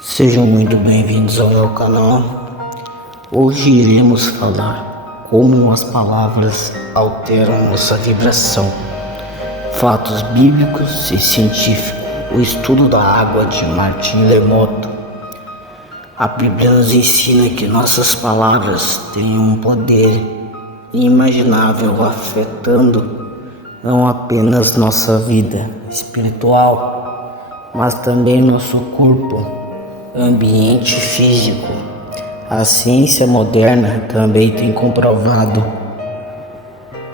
Sejam muito bem-vindos ao meu canal. Hoje iremos falar como as palavras alteram nossa vibração. Fatos bíblicos e científicos. O estudo da água de Martin Lemoto. A Bíblia nos ensina que nossas palavras têm um poder inimaginável afetando não apenas nossa vida espiritual, mas também nosso corpo, ambiente físico. A ciência moderna também tem comprovado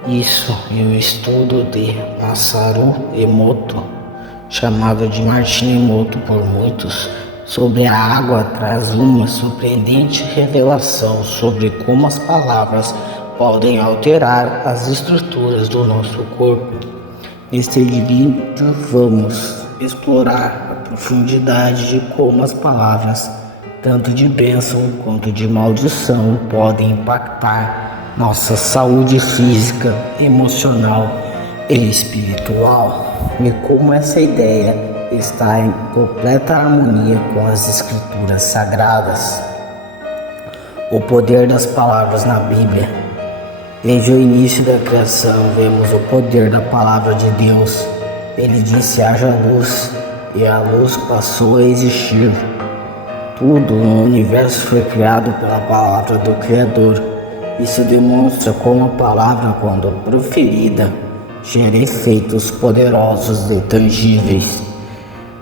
isso e o estudo de Masaru Emoto, chamado de Martin Emoto por muitos, sobre a água traz uma surpreendente revelação sobre como as palavras podem alterar as estruturas do nosso corpo. Neste vídeo vamos explorar a profundidade de como as palavras, tanto de bênção quanto de maldição, podem impactar nossa saúde física, emocional e espiritual, e como essa ideia está em completa harmonia com as escrituras sagradas. O poder das palavras na Bíblia. Desde o início da criação vemos o poder da palavra de Deus. Ele disse: haja luz, e a luz passou a existir. Tudo no universo foi criado pela palavra do Criador. Isso demonstra como a palavra, quando proferida, gera efeitos poderosos e tangíveis.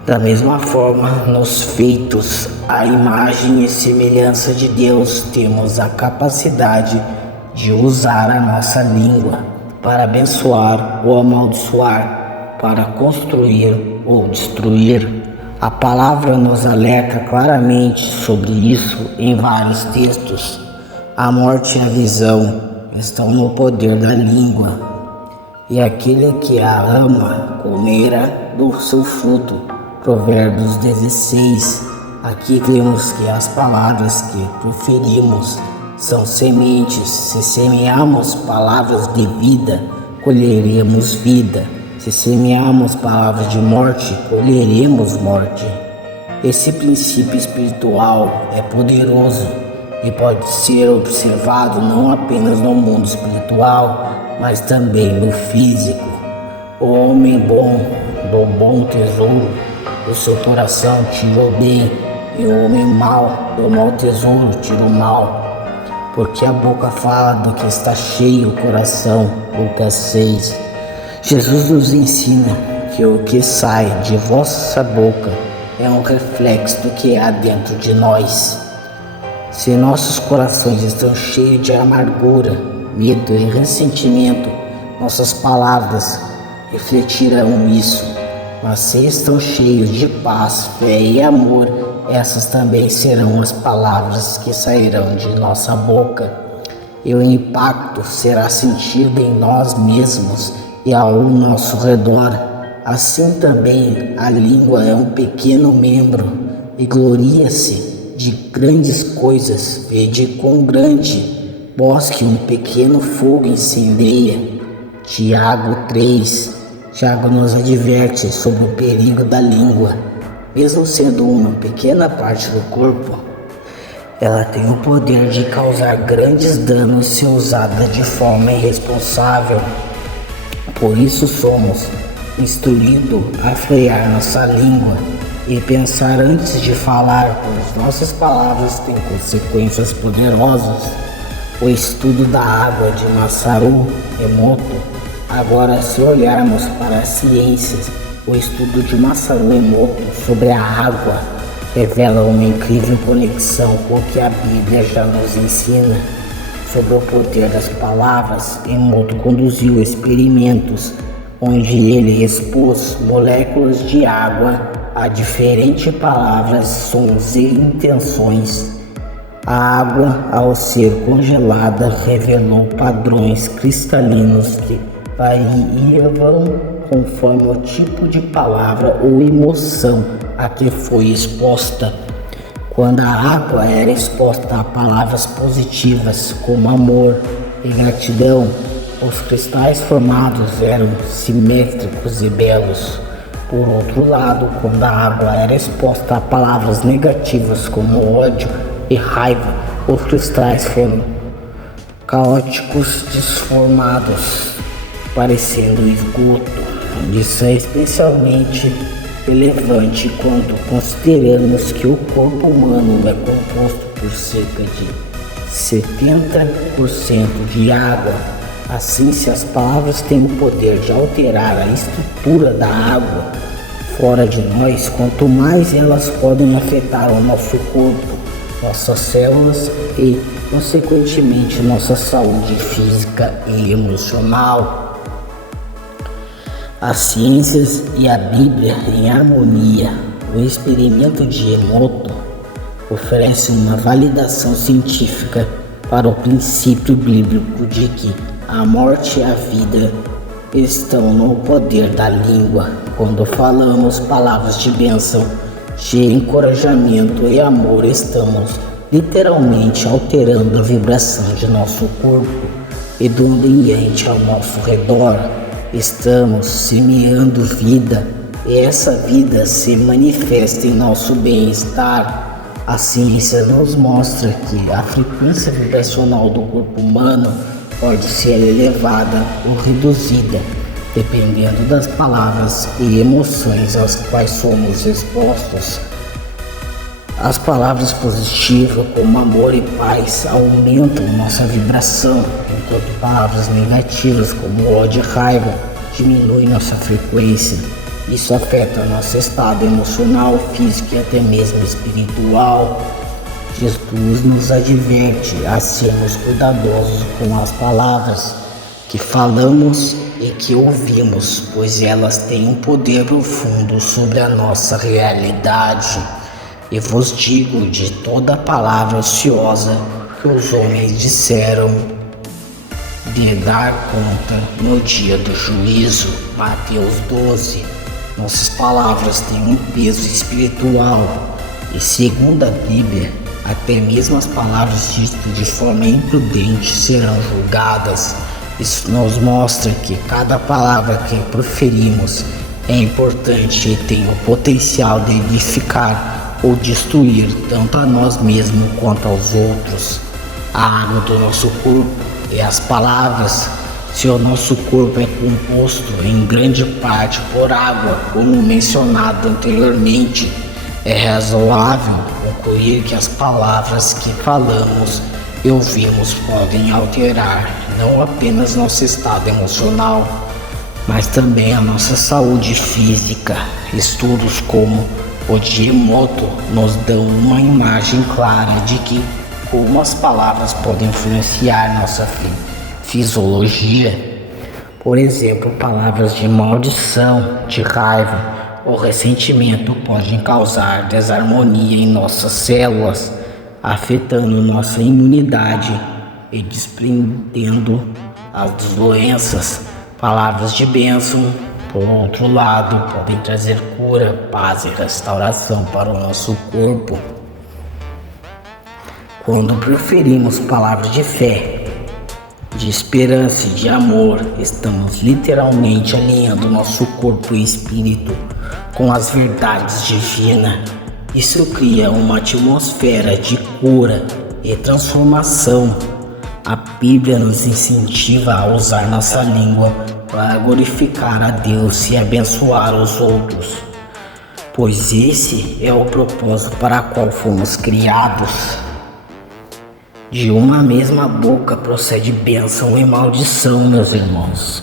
Da mesma forma, nos feitos, a imagem e semelhança de Deus, temos a capacidade de usar a nossa língua para abençoar ou amaldiçoar, para construir ou destruir. A palavra nos alerta claramente sobre isso em vários textos. A morte e a visão estão no poder da língua, e aquele que a ama comerá do seu fruto. Provérbios 16. Aqui vemos que as palavras que proferimos são sementes. Se semearmos palavras de vida, colheremos vida. Se semearmos palavras de morte, colheremos morte. Esse princípio espiritual é poderoso e pode ser observado não apenas no mundo espiritual, mas também no físico. O homem bom, do bom tesouro do seu coração tira o bem, e o homem mau, do mau tesouro tira o mal. Porque a boca fala do que está cheio o coração. Lucas 6. Jesus nos ensina que o que sai de vossa boca é um reflexo do que há dentro de nós. Se nossos corações estão cheios de amargura, medo e ressentimento, nossas palavras refletirão isso. Mas se estão cheios de paz, fé e amor, essas também serão as palavras que sairão de nossa boca. E o impacto será sentido em nós mesmos e ao nosso redor. Assim também a língua é um pequeno membro e gloria-se de grandes coisas. Vede quão grande bosque um pequeno fogo incendeia. Tiago 3. Tiago nos adverte sobre o perigo da língua. Mesmo sendo uma pequena parte do corpo, ela tem o poder de causar grandes danos se usada de forma irresponsável. Por isso somos instruídos a frear nossa língua e pensar antes de falar, pois nossas palavras têm consequências poderosas. O estudo da água de Masaru Emoto. Agora, se olharmos para as ciências, o estudo de Masaru Emoto sobre a água revela uma incrível conexão com o que a Bíblia já nos ensina sobre o poder das palavras. Emoto conduziu experimentos onde ele expôs moléculas de água a diferentes palavras, sons e intenções. A água, ao ser congelada, revelou padrões cristalinos que variavam conforme o tipo de palavra ou emoção a que foi exposta. Quando a água era exposta a palavras positivas como amor e gratidão, os cristais formados eram simétricos e belos. Por outro lado, quando a água era exposta a palavras negativas como ódio e raiva, os cristais foram caóticos, desformados, parecendo esgoto. Isso é especialmente relevante quando consideramos que o corpo humano é composto por cerca de 70% de água. Assim, se as palavras têm o poder de alterar a estrutura da água fora de nós, quanto mais elas podem afetar o nosso corpo, nossas células e, consequentemente, nossa saúde física e emocional. As ciências e a Bíblia em harmonia. O experimento de Emoto oferece uma validação científica para o princípio bíblico de que a morte e a vida estão no poder da língua. Quando falamos palavras de bênção, de encorajamento e amor, estamos literalmente alterando a vibração de nosso corpo e do ambiente ao nosso redor. Estamos semeando vida e essa vida se manifesta em nosso bem-estar. A ciência nos mostra que a frequência vibracional do corpo humano pode ser elevada ou reduzida, dependendo das palavras e emoções às quais somos expostos. As palavras positivas, como amor e paz, aumentam nossa vibração, enquanto palavras negativas, como ódio e raiva, diminuem nossa frequência. Isso afeta nosso estado emocional, físico e até mesmo espiritual. Jesus nos adverte a sermos cuidadosos com as palavras que falamos e que ouvimos, pois elas têm um poder profundo sobre a nossa realidade. E vos digo de toda palavra ociosa que os homens disseram de dar conta no dia do juízo. Mateus 12. Nossas palavras têm um peso espiritual e, segundo a Bíblia, até mesmo as palavras ditas de forma imprudente serão julgadas. Isso nos mostra que cada palavra que proferimos é importante e tem o potencial de edificar ou destruir tanto a nós mesmos quanto aos outros. A água do nosso corpo e as palavras. Se o nosso corpo é composto em grande parte por água, como mencionado anteriormente, é razoável concluir que as palavras que falamos e ouvimos podem alterar não apenas nosso estado emocional, mas também a nossa saúde física. Estudos como o de Emoto nos dão uma imagem clara de que como as palavras podem influenciar nossa fisiologia. Por exemplo, palavras de maldição, de raiva ou ressentimento podem causar desarmonia em nossas células, afetando nossa imunidade e desprendendo as doenças. Palavras de bênção, por outro lado, podem trazer cura, paz e restauração para o nosso corpo. Quando proferimos palavras de fé, de esperança e de amor, estamos literalmente alinhando nosso corpo e espírito com as verdades divinas. Isso cria uma atmosfera de cura e transformação. A Bíblia nos incentiva a usar nossa língua para glorificar a Deus e abençoar os outros, pois esse é o propósito para o qual fomos criados. De uma mesma boca procede bênção e maldição, meus irmãos.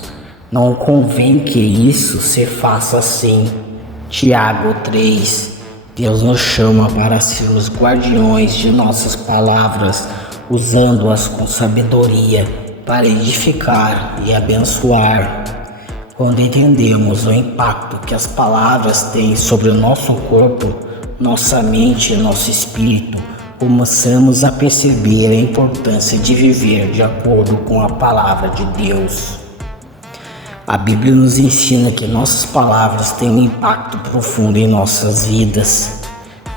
Não convém que isso se faça assim. Tiago 3. Deus nos chama para sermos guardiões de nossas palavras, usando-as com sabedoria para edificar e abençoar. Quando entendemos o impacto que as palavras têm sobre o nosso corpo, nossa mente e nosso espírito, começamos a perceber a importância de viver de acordo com a palavra de Deus. A Bíblia nos ensina que nossas palavras têm um impacto profundo em nossas vidas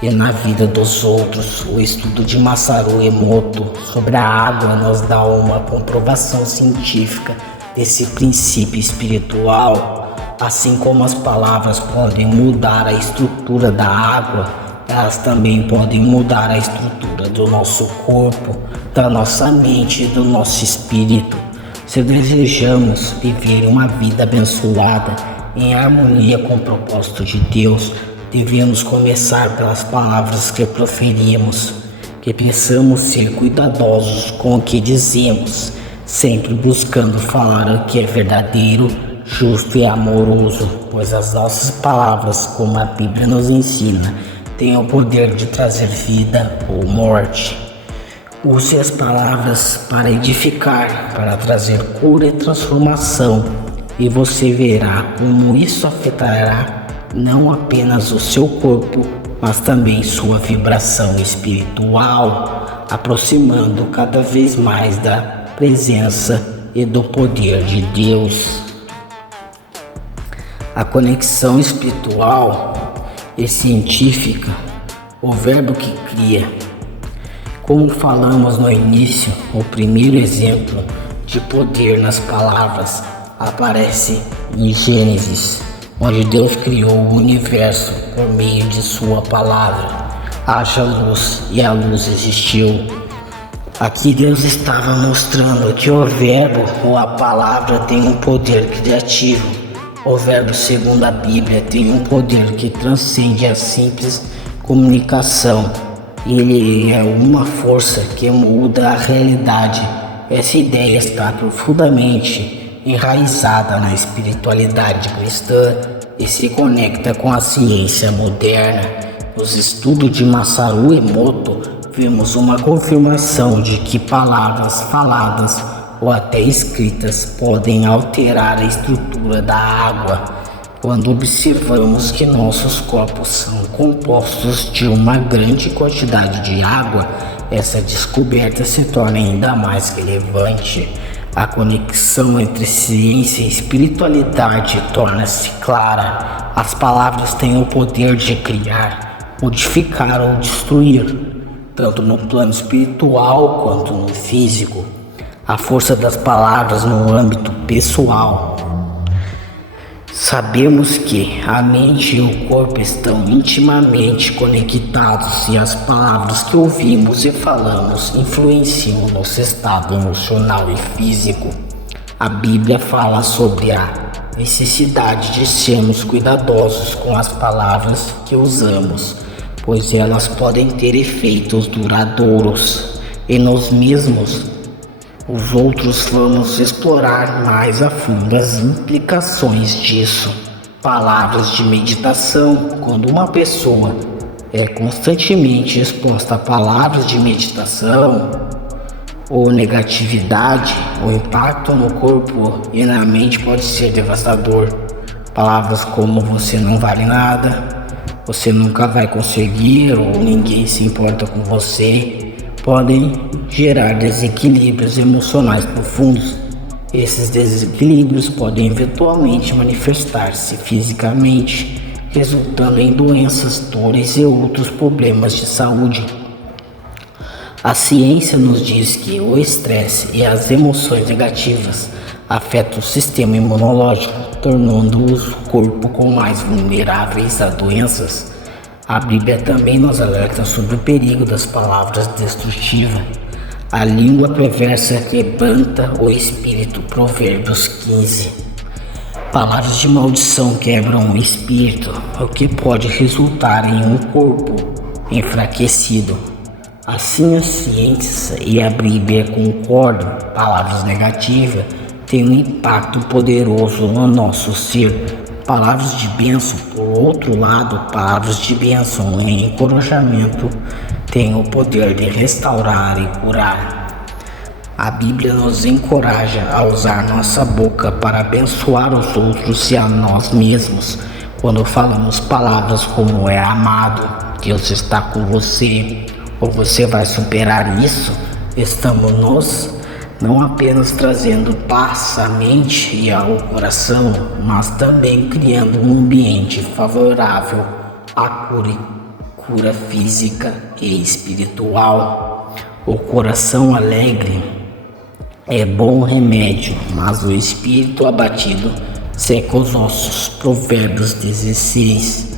e na vida dos outros. O estudo de Masaru Emoto sobre a água nos dá uma comprovação científica desse princípio espiritual. Assim como as palavras podem mudar a estrutura da água, elas também podem mudar a estrutura do nosso corpo, da nossa mente e do nosso espírito. Se desejamos viver uma vida abençoada, em harmonia com o propósito de Deus, devemos começar pelas palavras que proferimos, que pensamos ser cuidadosos com o que dizemos, sempre buscando falar o que é verdadeiro, justo e amoroso, pois as nossas palavras, como a Bíblia nos ensina, têm o poder de trazer vida ou morte. Use as palavras para edificar, para trazer cura e transformação, e você verá como isso afetará não apenas o seu corpo, mas também sua vibração espiritual, aproximando cada vez mais da presença e do poder de Deus. A conexão espiritual e científica, o verbo que cria. Como falamos no início, o primeiro exemplo de poder nas palavras aparece em Gênesis, onde Deus criou o universo por meio de sua palavra. Haja luz, e a luz existiu. Aqui Deus estava mostrando que o verbo ou a palavra tem um poder criativo. O verbo, segundo a Bíblia, tem um poder que transcende a simples comunicação. Ele é uma força que muda a realidade. Essa ideia está profundamente enraizada na espiritualidade cristã e se conecta com a ciência moderna. Nos estudos de Masaru Emoto, vimos uma confirmação de que palavras faladas ou até escritas podem alterar a estrutura da água. Quando observamos que nossos corpos são compostos de uma grande quantidade de água, essa descoberta se torna ainda mais relevante. A conexão entre ciência e espiritualidade torna-se clara. As palavras têm o poder de criar, modificar ou destruir, tanto no plano espiritual quanto no físico. A força das palavras no âmbito pessoal. Sabemos que a mente e o corpo estão intimamente conectados e as palavras que ouvimos e falamos influenciam nosso estado emocional e físico. A Bíblia fala sobre a necessidade de sermos cuidadosos com as palavras que usamos, pois elas podem ter efeitos duradouros e nós mesmos. Os outros vamos explorar mais a fundo as implicações disso. Palavras de meditação. Quando uma pessoa é constantemente exposta a palavras de meditação ou negatividade, o impacto no corpo e na mente pode ser devastador. Palavras como você não vale nada, você nunca vai conseguir ou ninguém se importa com você podem gerar desequilíbrios emocionais profundos. Esses desequilíbrios podem eventualmente manifestar-se fisicamente, resultando em doenças, dores e outros problemas de saúde. A ciência nos diz que o estresse e as emoções negativas afetam o sistema imunológico, tornando o corpo com mais vulneráveis a doenças. A Bíblia também nos alerta sobre o perigo das palavras destrutivas. A língua perversa quebranta o espírito. Provérbios 15. Palavras de maldição quebram o espírito, o que pode resultar em um corpo enfraquecido. Assim, a ciência e a Bíblia concordam. Palavras negativas têm um impacto poderoso no nosso ser. Palavras de bênção, por outro lado, palavras de bênção e encorajamento têm o poder de restaurar e curar. A Bíblia nos encoraja a usar nossa boca para abençoar os outros e a nós mesmos. Quando falamos palavras como é amado, Deus está com você, ou você vai superar isso, estamos nos não apenas trazendo paz à mente e ao coração, mas também criando um ambiente favorável à cura física e espiritual. O coração alegre é bom remédio, mas o espírito abatido seca os ossos. Provérbios 16.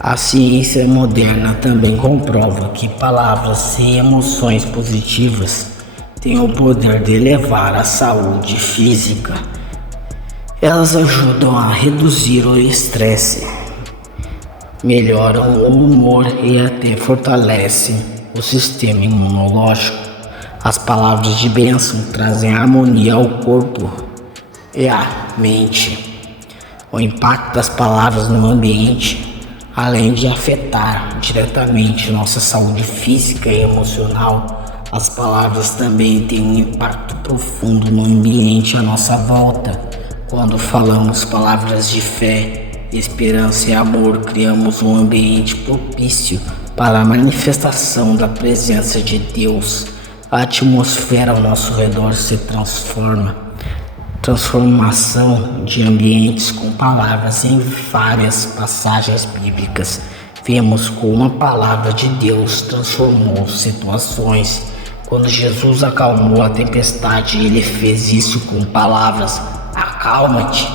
A ciência moderna também comprova que palavras e emoções positivas têm o poder de elevar a saúde física. Elas ajudam a reduzir o estresse, melhoram o humor e até fortalecem o sistema imunológico. As palavras de bênção trazem harmonia ao corpo e à mente. O impacto das palavras no ambiente, além de afetar diretamente nossa saúde física e emocional, as palavras também têm um impacto profundo no ambiente à nossa volta. Quando falamos palavras de fé, esperança e amor, criamos um ambiente propício para a manifestação da presença de Deus. A atmosfera ao nosso redor se transforma. Transformação de ambientes com palavras. Em várias passagens bíblicas, vemos como a palavra de Deus transformou situações. Quando Jesus acalmou a tempestade, ele fez isso com palavras: acalma-te,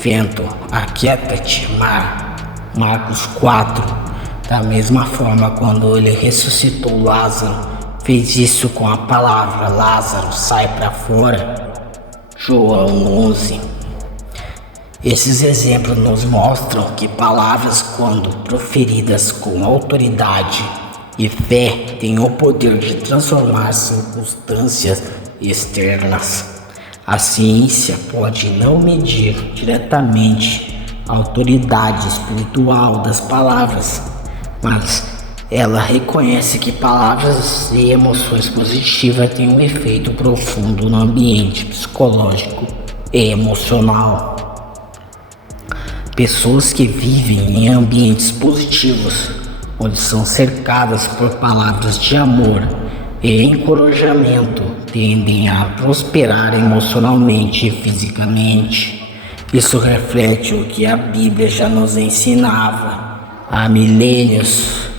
vento, aquieta-te, mar. Marcos 4. Da mesma forma, quando ele ressuscitou Lázaro, fez isso com a palavra: Lázaro, sai para fora. João 11. Esses exemplos nos mostram que palavras, quando proferidas com autoridade e fé, têm o poder de transformar circunstâncias externas. A ciência pode não medir diretamente a autoridade espiritual das palavras, mas ela reconhece que palavras e emoções positivas têm um efeito profundo no ambiente psicológico e emocional. Pessoas que vivem em ambientes positivos, onde são cercadas por palavras de amor e encorajamento, tendem a prosperar emocionalmente e fisicamente. Isso reflete o que a Bíblia já nos ensinava há milênios.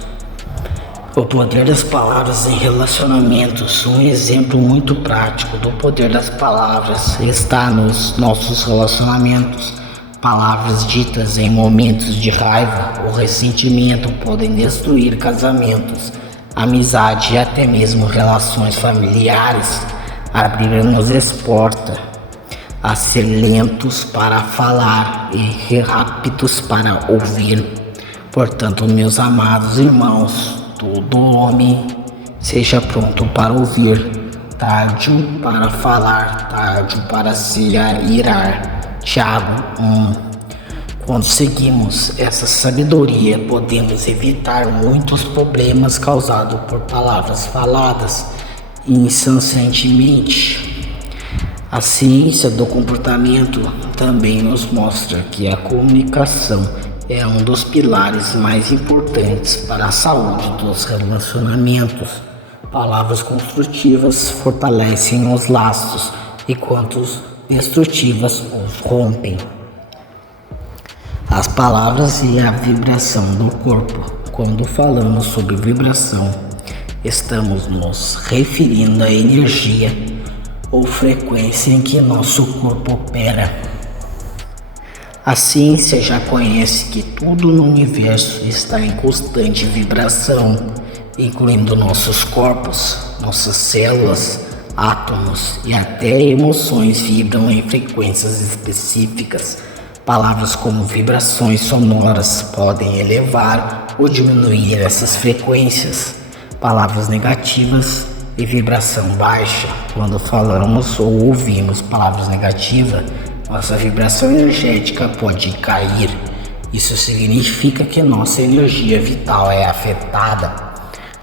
O poder das palavras em relacionamentos. Um exemplo muito prático do poder das palavras está nos nossos relacionamentos. Palavras ditas em momentos de raiva ou ressentimento podem destruir casamentos, amizade e até mesmo relações familiares. A Bíblia nos exorta a ser lentos para falar e rápidos para ouvir. Portanto, meus amados irmãos, todo homem seja pronto para ouvir, tardio para falar, tardio para se irar. Tiago 1. Quando seguimos essa sabedoria, podemos evitar muitos problemas causados por palavras faladas incessantemente. A ciência do comportamento também nos mostra que a comunicação é um dos pilares mais importantes para a saúde dos relacionamentos. Palavras construtivas fortalecem os laços, enquanto destrutivas os rompem. As palavras e a vibração do corpo. Quando falamos sobre vibração, estamos nos referindo à energia ou frequência em que nosso corpo opera. A ciência já conhece que tudo no universo está em constante vibração, incluindo nossos corpos, nossas células, átomos e até emoções vibram em frequências específicas. Palavras como vibrações sonoras podem elevar ou diminuir essas frequências. Palavras negativas e vibração baixa. Quando falamos ou ouvimos palavras negativas, nossa vibração energética pode cair. Isso significa que nossa energia vital é afetada,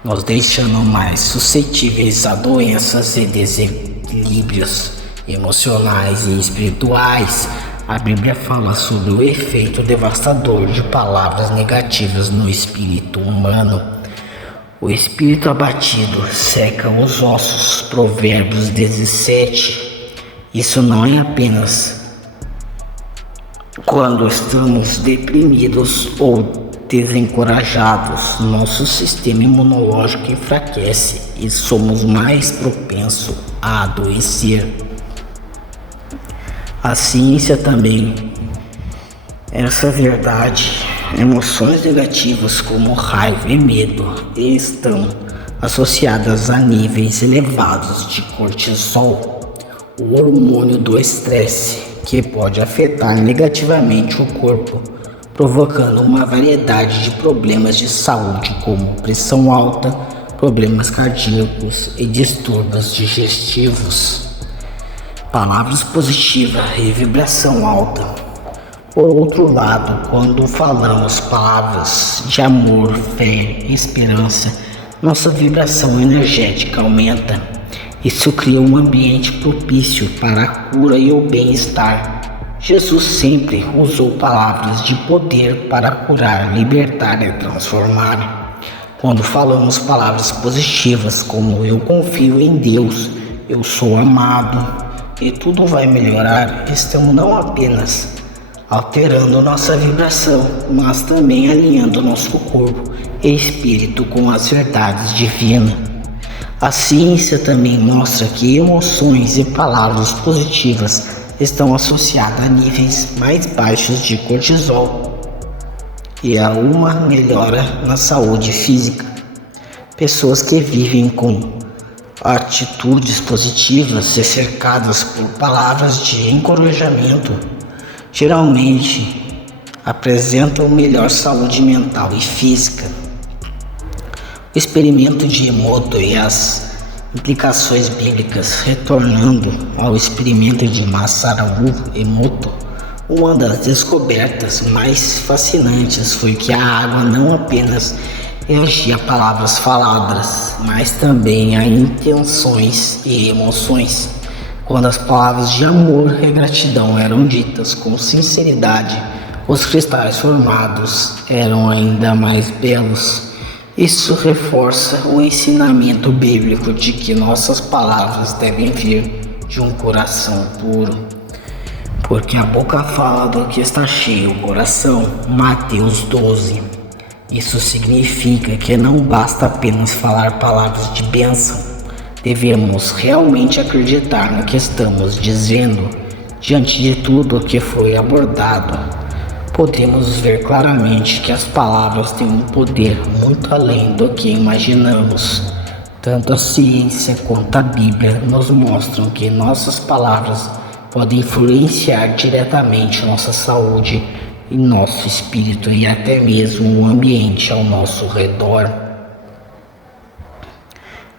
nos deixando mais suscetíveis a doenças e desequilíbrios emocionais e espirituais. A Bíblia fala sobre o efeito devastador de palavras negativas no espírito humano. O espírito abatido seca os ossos. Provérbios 17. Isso não é apenas quando estamos deprimidos ou desencorajados. Nosso sistema imunológico enfraquece e somos mais propensos a adoecer. A ciência também, essa verdade, emoções negativas como raiva e medo estão associadas a níveis elevados de cortisol, o hormônio do estresse, que pode afetar negativamente o corpo, provocando uma variedade de problemas de saúde como pressão alta, problemas cardíacos e distúrbios digestivos. Palavras positivas e vibração alta. Por outro lado, quando falamos palavras de amor, fé e esperança, nossa vibração energética aumenta. Isso cria um ambiente propício para a cura e o bem-estar. Jesus sempre usou palavras de poder para curar, libertar e transformar. Quando falamos palavras positivas como eu confio em Deus, eu sou amado e tudo vai melhorar, estamos não apenas alterando nossa vibração, mas também alinhando nosso corpo e espírito com as verdades divinas. A ciência também mostra que emoções e palavras positivas estão associadas a níveis mais baixos de cortisol e a uma melhora na saúde física. Pessoas que vivem com atitudes positivas e cercadas por palavras de encorajamento geralmente apresentam melhor saúde mental e física. O experimento de Emoto e as implicações bíblicas. Retornando ao experimento de Masaru Emoto, uma das descobertas mais fascinantes foi que a água não apenas reagia a palavras faladas, mas também a intenções e emoções. Quando as palavras de amor e gratidão eram ditas com sinceridade, os cristais formados eram ainda mais belos. Isso reforça o ensinamento bíblico de que nossas palavras devem vir de um coração puro, porque a boca fala do que está cheio o coração. Mateus 12. Isso significa que não basta apenas falar palavras de bênção. Devemos realmente acreditar no que estamos dizendo. Diante de tudo o que foi abordado, podemos ver claramente que as palavras têm um poder muito além do que imaginamos. Tanto a ciência quanto a Bíblia nos mostram que nossas palavras podem influenciar diretamente nossa saúde e nosso espírito e até mesmo o ambiente ao nosso redor.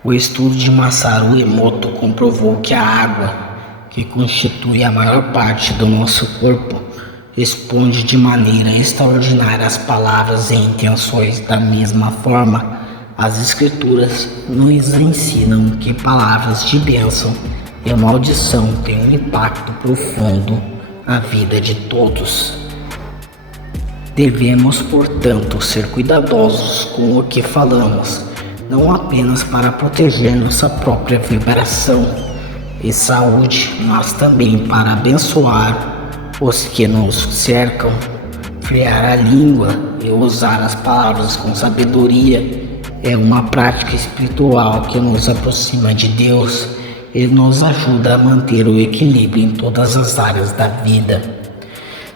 O estudo de Masaru Emoto comprovou que a água, que constitui a maior parte do nosso corpo, responde de maneira extraordinária às palavras e intenções. Da mesma forma, as Escrituras nos ensinam que palavras de bênção e maldição têm um impacto profundo na vida de todos. Devemos, portanto, ser cuidadosos com o que falamos, não apenas para proteger nossa própria vibração e saúde, mas também para abençoar os que nos cercam. Frear a língua e usar as palavras com sabedoria é uma prática espiritual que nos aproxima de Deus e nos ajuda a manter o equilíbrio em todas as áreas da vida.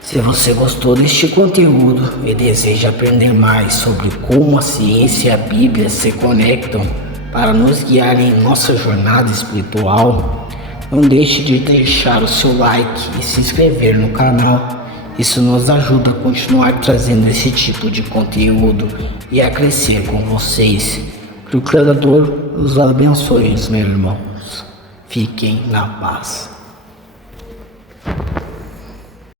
Se você gostou deste conteúdo e deseja aprender mais sobre como a ciência e a Bíblia se conectam para nos guiar em nossa jornada espiritual, não deixe de deixar o seu like e se inscrever no canal. Isso nos ajuda a continuar trazendo esse tipo de conteúdo e a crescer com vocês. Que o Criador os abençoe, meus irmãos. Fiquem na paz.